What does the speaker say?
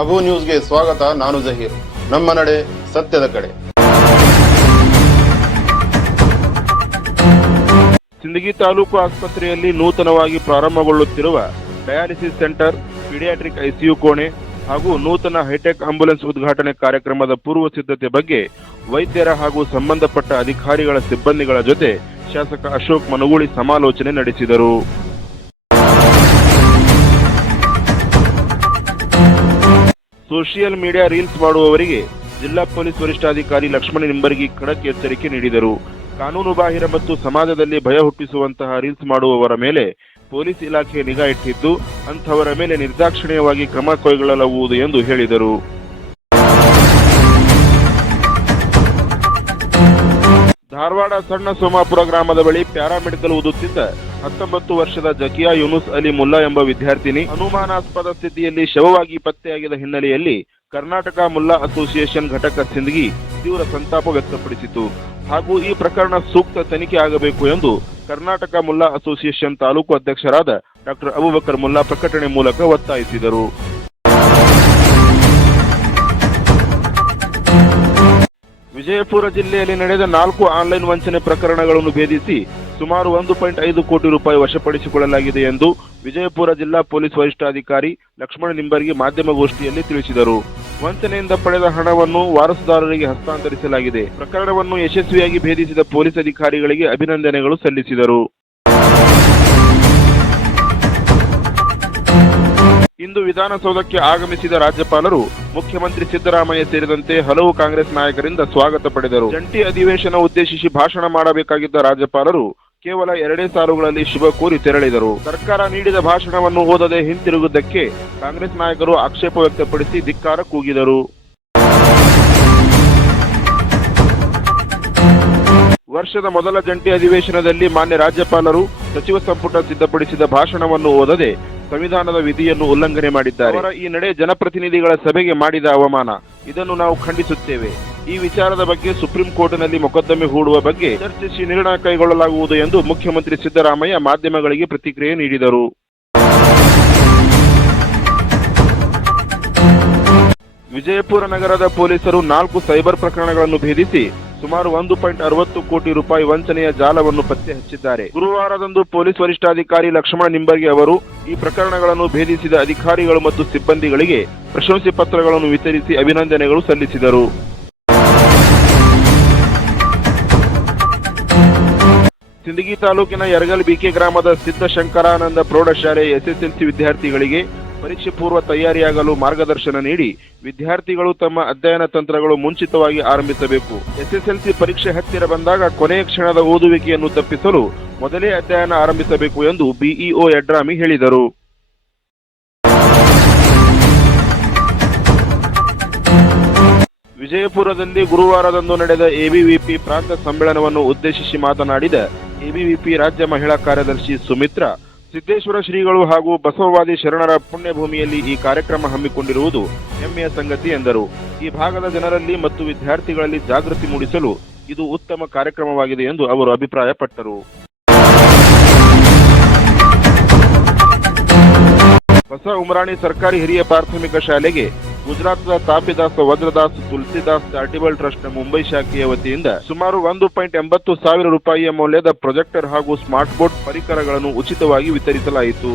ಅಬು ನ್ಯೂಸ್ಗೆ ಸ್ವಾಗತ. ನಾನು ಜಹೀರ್. ನಮ್ಮ ನಡೆ ಸತ್ಯದ ಕಡೆ. ಸಿಂದಗಿ ತಾಲೂಕು ಆಸ್ಪತ್ರೆಯಲ್ಲಿ ನೂತನವಾಗಿ ಪ್ರಾರಂಭಗೊಳ್ಳುತ್ತಿರುವ ಡಯಾಲಿಸಿಸ್ ಸೆಂಟರ್, ಪೀಡಿಯಾಟ್ರಿಕ್ ಐಸಿಯು ಕೋಣೆ ಹಾಗೂ ನೂತನ ಹೈಟೆಕ್ ಆಂಬ್ಯುಲೆನ್ಸ್ ಉದ್ಘಾಟನೆ ಕಾರ್ಯಕ್ರಮದ ಪೂರ್ವ ಸಿದ್ಧತೆ ಬಗ್ಗೆ ವೈದ್ಯರ ಹಾಗೂ ಸಂಬಂಧಪಟ್ಟ ಅಧಿಕಾರಿಗಳ ಸಿಬ್ಬಂದಿಗಳ ಜೊತೆ ಶಾಸಕ ಅಶೋಕ್ ಮನಗೂಳಿ ಸಮಾಲೋಚನೆ ನಡೆಸಿದರು. ಸೋಷಿಯಲ್ ಮೀಡಿಯಾ ರೀಲ್ಸ್ ಮಾಡುವವರಿಗೆ ಜಿಲ್ಲಾ ಪೊಲೀಸ್ ವರಿಷ್ಠಾಧಿಕಾರಿ ಲಕ್ಷ್ಮಣ ನಿಂಬರ್ಗಿ ಖಡಕ್ ಎಚ್ಚರಿಕೆ ನೀಡಿದರು. ಕಾನೂನು ಬಾಹಿರ ಮತ್ತು ಸಮಾಜದಲ್ಲಿ ಭಯ ಹುಟ್ಟಿಸುವಂತಹ ರೀಲ್ಸ್ ಮಾಡುವವರ ಮೇಲೆ ಪೊಲೀಸ್ ಇಲಾಖೆ ನಿಗಾ ಇಟ್ಟಿದ್ದು, ಅಂಥವರ ಮೇಲೆ ನಿರ್ದಾಕ್ಷಿಣ್ಯವಾಗಿ ಕ್ರಮ ಕೈಗೊಳ್ಳಲಾಗುವುದು ಎಂದು ಹೇಳಿದರು. ಧಾರವಾಡ ಸಣ್ಣ ಸೋಮಾಪುರ ಗ್ರಾಮದ ಬಳಿ ಪ್ಯಾರಾಮೆಡಿಕಲ್ ಓದುತ್ತಿದ್ದ 19 ವರ್ಷದ ಜಕಿಯಾ ಯೂನುಸ್ ಅಲಿ ಮುಲ್ಲಾ ಎಂಬ ವಿದ್ಯಾರ್ಥಿನಿ ಅನುಮಾನಾಸ್ಪದ ಸ್ಥಿತಿಯಲ್ಲಿ ಶವವಾಗಿ ಪತ್ತೆಯಾಗಿದ್ದ ಹಿನ್ನೆಲೆಯಲ್ಲಿ ಕರ್ನಾಟಕ ಮುಲ್ಲಾ ಅಸೋಸಿಯೇಷನ್ ಘಟಕ ಸಿಂದಗಿ ತೀವ್ರ ಸಂತಾಪ ವ್ಯಕ್ತಪಡಿಸಿತು. ಹಾಗೂ ಈ ಪ್ರಕರಣ ಸೂಕ್ತ ತನಿಖೆ ಆಗಬೇಕು ಎಂದು ಕರ್ನಾಟಕ ಮುಲ್ಲಾ ಅಸೋಸಿಯೇಷನ್ ತಾಲೂಕು ಅಧ್ಯಕ್ಷರಾದ ಡಾಕ್ಟರ್ ಅಬೂಬಕರ್ ಮುಲ್ಲಾ ಪ್ರಕಟಣೆ ಮೂಲಕ ಒತ್ತಾಯಿಸಿದರು. ವಿಜಯಪುರ ಜಿಲ್ಲೆಯಲ್ಲಿ ನಡೆದ 4 ಆನ್ಲೈನ್ ವಂಚನೆ ಪ್ರಕರಣಗಳನ್ನು ಭೇದಿಸಿ ಸುಮಾರು 1.5 ಕೋಟಿ ರೂಪಾಯಿ ವಶಪಡಿಸಿಕೊಳ್ಳಲಾಗಿದೆ ಎಂದು ವಿಜಯಪುರ ಜಿಲ್ಲಾ ಪೊಲೀಸ್ ವರಿಷ್ಠಾಧಿಕಾರಿ ಲಕ್ಷ್ಮಣ ನಿಂಬರ್ಗಿ ಮಾಧ್ಯಮಗೋಷ್ಠಿಯಲ್ಲಿ ತಿಳಿಸಿದರು. ವಂಚನೆಯಿಂದ ಪಡೆದ ಹಣವನ್ನು ವಾರಸುದಾರರಿಗೆ ಹಸ್ತಾಂತರಿಸಲಾಗಿದೆ. ಪ್ರಕರಣವನ್ನು ಯಶಸ್ವಿಯಾಗಿ ಭೇದಿಸಿದ ಪೊಲೀಸ್ ಅಧಿಕಾರಿಗಳಿಗೆ ಅಭಿನಂದನೆಗಳು ಸಲ್ಲಿಸಿದರು. ಇಂದು ವಿಧಾನಸೌಧಕ್ಕೆ ಆಗಮಿಸಿದ ರಾಜ್ಯಪಾಲರು ಮುಖ್ಯಮಂತ್ರಿ ಸಿದ್ದರಾಮಯ್ಯ ಸೇರಿದಂತೆ ಹಲವು ಕಾಂಗ್ರೆಸ್ ನಾಯಕರಿಂದ ಸ್ವಾಗತ ಪಡೆದರು. ಜಂಟಿ ಅಧಿವೇಶನ ಉದ್ದೇಶಿಸಿ ಭಾಷಣ ಮಾಡಬೇಕಾಗಿದ್ದ ರಾಜ್ಯಪಾಲರು ಕೇವಲ 2 ಸಾಲುಗಳಲ್ಲಿ ಶುಭ ಕೋರಿ ತೆರಳಿದರು. ಸರ್ಕಾರ ನೀಡಿದ ಭಾಷಣವನ್ನು ಓದದೆ ಹಿಂತಿರುಗುವುದಕ್ಕೆ ಕಾಂಗ್ರೆಸ್ ನಾಯಕರು ಆಕ್ಷೇಪ ವ್ಯಕ್ತಪಡಿಸಿ ಧಿಕ್ಕಾರ ಕೂಗಿದರು. ವರ್ಷದ ಮೊದಲ ಜಂಟಿ ಅಧಿವೇಶನದಲ್ಲಿ ಮಾನ್ಯ ರಾಜ್ಯಪಾಲರು ಸಚಿವ ಸಂಪುಟ ಸಿದ್ಧಪಡಿಸಿದ ಭಾಷಣವನ್ನು ಓದದೆ ಸಂವಿಧಾನದ ವಿಧಿಯನ್ನು ಉಲ್ಲಂಘನೆ ಮಾಡಿದ್ದಾರೆ. ಅವರ ಈ ನಡೆ ಜನಪ್ರತಿನಿಧಿಗಳ ಸಭೆಗೆ ಮಾಡಿದ ಅವಮಾನ. ಇದನ್ನು ನಾವು ಖಂಡಿಸುತ್ತೇವೆ. ಈ ವಿಚಾರದ ಬಗ್ಗೆ ಸುಪ್ರೀಂ ಕೋರ್ಟ್ನಲ್ಲಿ ಮೊಕದ್ದಮೆ ಹೂಡುವ ಬಗ್ಗೆ ಚರ್ಚಿಸಿ ನಿರ್ಣಯ ಕೈಗೊಳ್ಳಲಾಗುವುದು ಎಂದು ಮುಖ್ಯಮಂತ್ರಿ ಸಿದ್ದರಾಮಯ್ಯ ಮಾಧ್ಯಮಗಳಿಗೆ ಪ್ರತಿಕ್ರಿಯೆ ನೀಡಿದರು. ವಿಜಯಪುರ ನಗರದ ಪೊಲೀಸರು 4 ಸೈಬರ್ ಪ್ರಕರಣಗಳನ್ನು ಭೇದಿಸಿ ಸುಮಾರು 1.60 ಕೋಟಿ ರೂಪಾಯಿ ವಂಚನೆಯ ಜಾಲವನ್ನು ಪತ್ತೆ ಹಚ್ಚಿದ್ದಾರೆ. ಗುರುವಾರದಂದು ಪೊಲೀಸ್ ವರಿಷ್ಠಾಧಿಕಾರಿ ಲಕ್ಷ್ಮಣ ನಿಂಬರ್ಗಿ ಅವರು ಈ ಪ್ರಕರಣಗಳನ್ನು ಭೇದಿಸಿದ ಅಧಿಕಾರಿಗಳು ಮತ್ತು ಸಿಬ್ಬಂದಿಗಳಿಗೆ ಪ್ರಶಂಸೆ ಪತ್ರಗಳನ್ನು ವಿತರಿಸಿ ಅಭಿನಂದನೆಗಳು ಸಲ್ಲಿಸಿದರು. ಸಿಂದಗಿ ತಾಲೂಕಿನ ಯರಗಲ್ ಬಿಕೆ ಗ್ರಾಮದ ಸಿದ್ದಶಂಕರಾನಂದ ಪ್ರೌಢಶಾಲೆ ಎಸ್ಎಸ್ಎಲ್ಸಿ ವಿದ್ಯಾರ್ಥಿಗಳಿಗೆ ಪರೀಕ್ಷೆ ಪೂರ್ವ ತಯಾರಿಯಾಗಲು ಮಾರ್ಗದರ್ಶನ ನೀಡಿ ವಿದ್ಯಾರ್ಥಿಗಳು ತಮ್ಮ ಅಧ್ಯಯನ ತಂತ್ರಗಳು ಮುಂಚಿತವಾಗಿ ಆರಂಭಿಸಬೇಕು. ಎಸ್ಎಸ್ಎಲ್ಸಿ ಪರೀಕ್ಷೆ ಹತ್ತಿರ ಬಂದಾಗ ಕೊನೆಯ ಕ್ಷಣದ ಓದುವಿಕೆಯನ್ನು ತಪ್ಪಿಸಲು ಮೊದಲೇ ಅಧ್ಯಯನ ಆರಂಭಿಸಬೇಕು ಎಂದು ಬಿಇಒ ಯಡ್ರಾಮಿ ಹೇಳಿದರು. ವಿಜಯಪುರದಲ್ಲಿ ಗುರುವಾರದಂದು ನಡೆದ ಎಬಿವಿಪಿ ಪ್ರಾಂತ ಸಮ್ಮೇಳನವನ್ನು ಉದ್ದೇಶಿಸಿ ಮಾತನಾಡಿದ ಎಬಿವಿಪಿ ರಾಜ್ಯ ಮಹಿಳಾ ಕಾರ್ಯದರ್ಶಿ ಸುಮಿತ್ರಾ, ಸಿದ್ದೇಶ್ವರ ಶ್ರೀಗಳು ಹಾಗೂ ಬಸವವಾದಿ ಶರಣರ ಪುಣ್ಯಭೂಮಿಯಲ್ಲಿ ಈ ಕಾರ್ಯಕ್ರಮ ಹಮ್ಮಿಕೊಂಡಿರುವುದು ಹೆಮ್ಮೆಯ ಸಂಗತಿ ಎಂದರು. ಈ ಭಾಗದ ಜನರಲ್ಲಿ ಮತ್ತು ವಿದ್ಯಾರ್ಥಿಗಳಲ್ಲಿ ಜಾಗೃತಿ ಮೂಡಿಸಲು ಇದು ಉತ್ತಮ ಕಾರ್ಯಕ್ರಮವಾಗಿದೆ ಎಂದು ಅವರು ಅಭಿಪ್ರಾಯಪಟ್ಟರು. ಹೊಸ ಉಮರಾಣಿ ಸರ್ಕಾರಿ ಹಿರಿಯ ಪ್ರಾಥಮಿಕ ಶಾಲೆಗೆ ಗುಜರಾತ್ನ ತಾಪಿದಾಸ್ ವಜ್ರದಾಸ್ ತುಳಸಿದಾಸ್ ಚಾರಿಟಬಲ್ ಟ್ರಸ್ಟ್ನ ಮುಂಬೈ ಶಾಖೆಯ ವತಿಯಿಂದ ಸುಮಾರು 1.80 ಸಾವಿರ ರೂಪಾಯಿಯ ಮೌಲ್ಯದ ಪ್ರೊಜೆಕ್ಟರ್ ಹಾಗೂ ಸ್ಮಾರ್ಟ್ ಬೋರ್ಡ್ ಪರಿಕರಗಳನ್ನು ಉಚಿತವಾಗಿ ವಿತರಿಸಲಾಯಿತು.